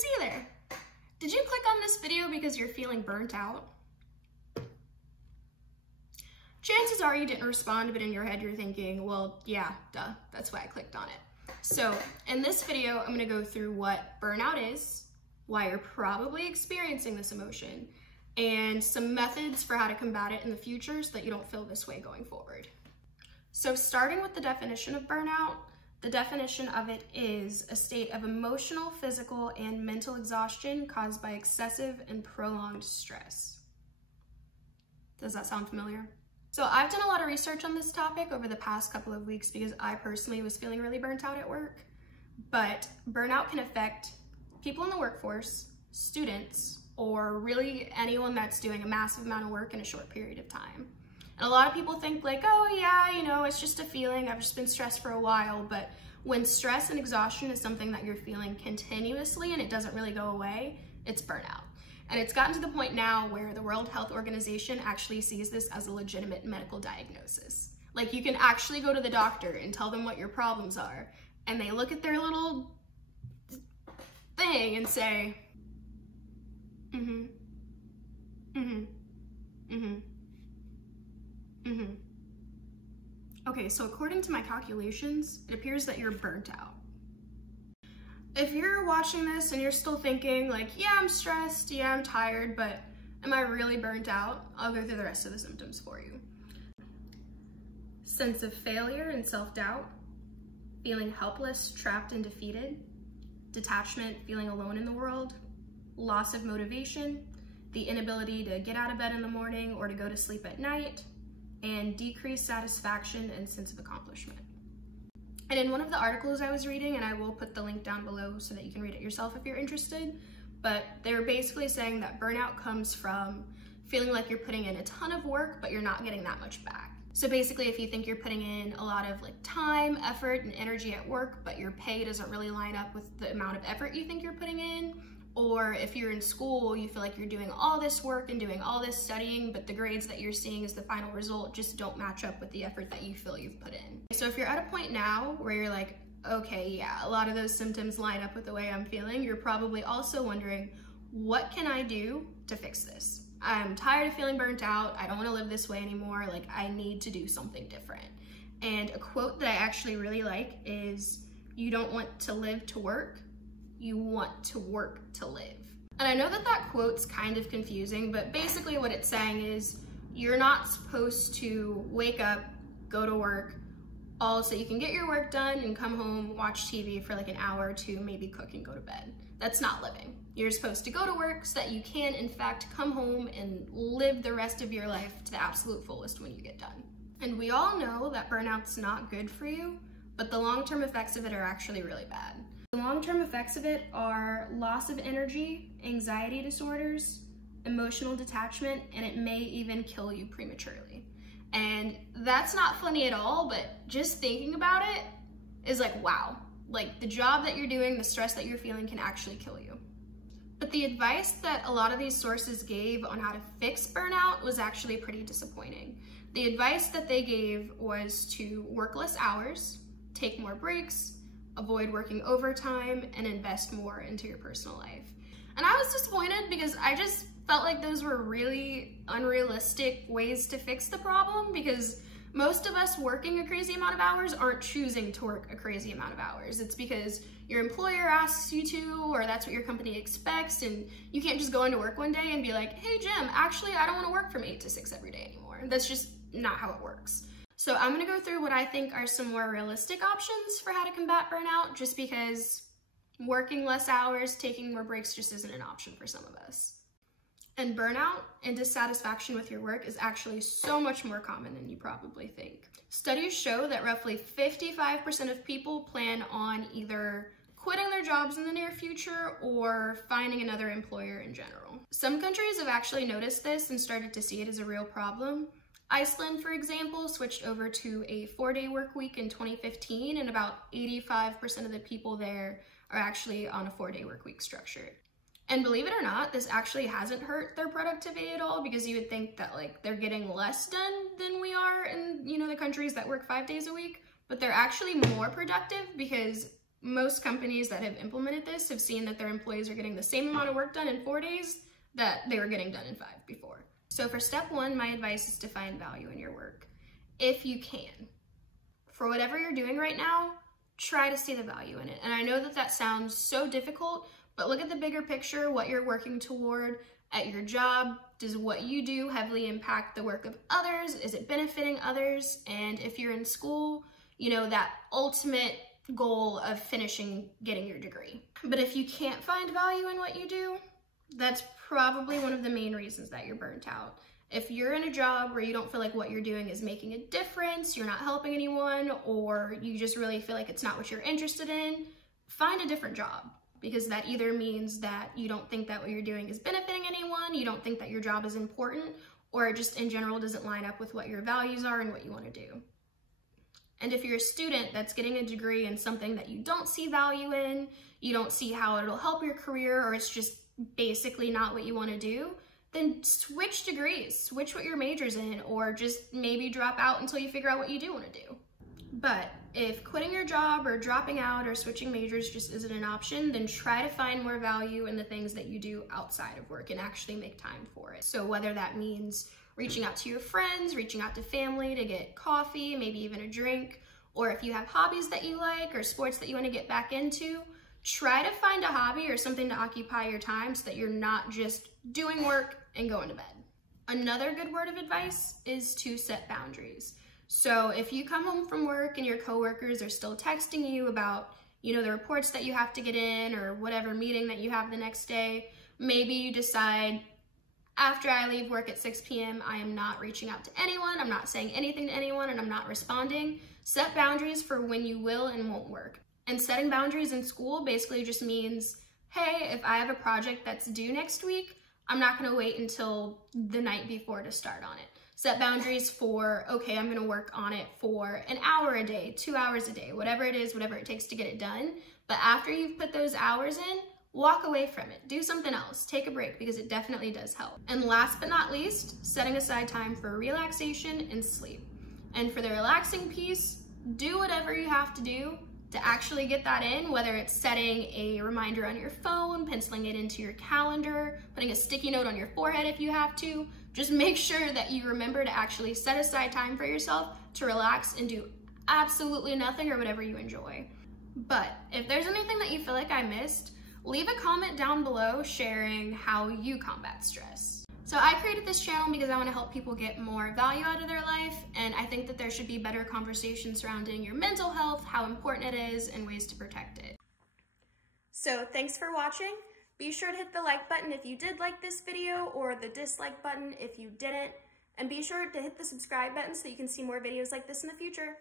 see you there. Did you click on this video because you're feeling burnt out? Chances are you didn't respond, but in your head you're thinking, well, yeah, duh, that's why I clicked on it. So in this video, I'm gonna go through what burnout is, why you're probably experiencing this emotion, and some methods for how to combat it in the future so that you don't feel this way going forward. So starting with the definition of burnout, the definition of it is a state of emotional, physical, and mental exhaustion caused by excessive and prolonged stress. Does that sound familiar? So I've done a lot of research on this topic over the past couple of weeks because I personally was feeling really burnt out at work. But burnout can affect people in the workforce, students, or really anyone that's doing a massive amount of work in a short period of time. And a lot of people think like, oh yeah, you know, it's just a feeling, I've just been stressed for a while. But when stress and exhaustion is something that you're feeling continuously and it doesn't really go away, it's burnout. And it's gotten to the point now where the World Health Organization actually sees this as a legitimate medical diagnosis. Like you can actually go to the doctor and tell them what your problems are, and they look at their little thing and say, Okay, so according to my calculations, it appears that you're burnt out. If you're watching this and you're still thinking like, yeah, I'm stressed, yeah, I'm tired, but am I really burnt out? I'll go through the rest of the symptoms for you. Sense of failure and self-doubt, feeling helpless, trapped, and defeated, detachment, feeling alone in the world, loss of motivation, the inability to get out of bed in the morning or to go to sleep at night, and decreased satisfaction and sense of accomplishment. And in one of the articles I was reading, and I will put the link down below so that you can read it yourself if you're interested, but they're basically saying that burnout comes from feeling like you're putting in a ton of work, but you're not getting that much back. So basically, if you think you're putting in a lot of like time, effort, and energy at work, but your pay doesn't really line up with the amount of effort you think you're putting in, or if you're in school, you feel like you're doing all this work and doing all this studying, but the grades that you're seeing as the final result just don't match up with the effort that you feel you've put in. So if you're at a point now where you're like, okay, yeah, a lot of those symptoms line up with the way I'm feeling, you're probably also wondering, what can I do to fix this? I'm tired of feeling burnt out. I don't want to live this way anymore. Like, I need to do something different. And a quote that I actually really like is, you don't want to live to work, you want to work to live. And I know that that quote's kind of confusing, but basically what it's saying is you're not supposed to wake up, go to work, all so you can get your work done and come home, watch TV for like an hour or two, maybe cook and go to bed. That's not living. You're supposed to go to work so that you can, in fact, come home and live the rest of your life to the absolute fullest when you get done. And we all know that burnout's not good for you, but the long-term effects of it are actually really bad. The long-term effects of it are loss of energy, anxiety disorders, emotional detachment, and it may even kill you prematurely. And that's not funny at all, but just thinking about it is like, wow, like the job that you're doing, the stress that you're feeling can actually kill you. But the advice that a lot of these sources gave on how to fix burnout was actually pretty disappointing. The advice that they gave was to work less hours, take more breaks, avoid working overtime, and invest more into your personal life. And I was disappointed because I just felt like those were really unrealistic ways to fix the problem, because most of us working a crazy amount of hours aren't choosing to work a crazy amount of hours. It's because your employer asks you to, or that's what your company expects, and you can't just go into work one day and be like, hey Jim, actually I don't want to work from 8 to 6 every day anymore. That's just not how it works. So I'm gonna go through what I think are some more realistic options for how to combat burnout, just because working less hours, taking more breaks just isn't an option for some of us. And burnout and dissatisfaction with your work is actually so much more common than you probably think. Studies show that roughly 55% of people plan on either quitting their jobs in the near future or finding another employer in general. Some countries have actually noticed this and started to see it as a real problem. Iceland, for example, switched over to a 4-day work week in 2015, and about 85% of the people there are actually on a 4-day work week structure. And believe it or not, this actually hasn't hurt their productivity at all, because you would think that like they're getting less done than we are in, you know, the countries that work 5 days a week, but they're actually more productive because Most companies that have implemented this have seen that their employees are getting the same amount of work done in 4 days that they were getting done in 5 before. So for step 1, my advice is to find value in your work, if you can. For whatever you're doing right now, try to see the value in it. And I know that that sounds so difficult, but look at the bigger picture, what you're working toward at your job. Does what you do heavily impact the work of others? Is it benefiting others? And if you're in school, you know, that ultimate goal of finishing, getting your degree. But if you can't find value in what you do, that's probably one of the main reasons that you're burnt out. If you're in a job where you don't feel like what you're doing is making a difference, you're not helping anyone, or you just really feel like it's not what you're interested in, find a different job, because that either means that you don't think that what you're doing is benefiting anyone, you don't think that your job is important, or it just in general doesn't line up with what your values are and what you want to do. And if you're a student that's getting a degree in something that you don't see value in, you don't see how it'll help your career, or it's just basically not what you want to do, then switch degrees, switch what your major's in, or just maybe drop out until you figure out what you do want to do. But if quitting your job or dropping out or switching majors just isn't an option, then try to find more value in the things that you do outside of work and actually make time for it. So whether that means reaching out to your friends, reaching out to family to get coffee, maybe even a drink, or if you have hobbies that you like or sports that you want to get back into, try to find a hobby or something to occupy your time so that you're not just doing work and going to bed. Another good word of advice is to set boundaries. So if you come home from work and your coworkers are still texting you about, you know, the reports that you have to get in or whatever meeting that you have the next day, maybe you decide, after I leave work at 6 p.m., I am not reaching out to anyone, I'm not saying anything to anyone, and I'm not responding. Set boundaries for when you will and won't work. And setting boundaries in school basically just means, hey, if I have a project that's due next week, I'm not gonna wait until the night before to start on it. Set boundaries for, okay, I'm gonna work on it for an hour a day, 2 hours a day, whatever it is, whatever it takes to get it done. But after you've put those hours in, walk away from it. Do something else. Take a break, because it definitely does help. And last but not least, setting aside time for relaxation and sleep. And for the relaxing piece, do whatever you have to do to actually get that in, whether it's setting a reminder on your phone, penciling it into your calendar, putting a sticky note on your forehead if you have to. Just make sure that you remember to actually set aside time for yourself to relax and do absolutely nothing or whatever you enjoy. But if there's anything that you feel like I missed, leave a comment down below sharing how you combat stress. So I created this channel because I want to help people get more value out of their life, and I think that there should be better conversations surrounding your mental health, how important it is, and ways to protect it. So thanks for watching. Be sure to hit the like button if you did like this video, or the dislike button if you didn't, and be sure to hit the subscribe button so you can see more videos like this in the future.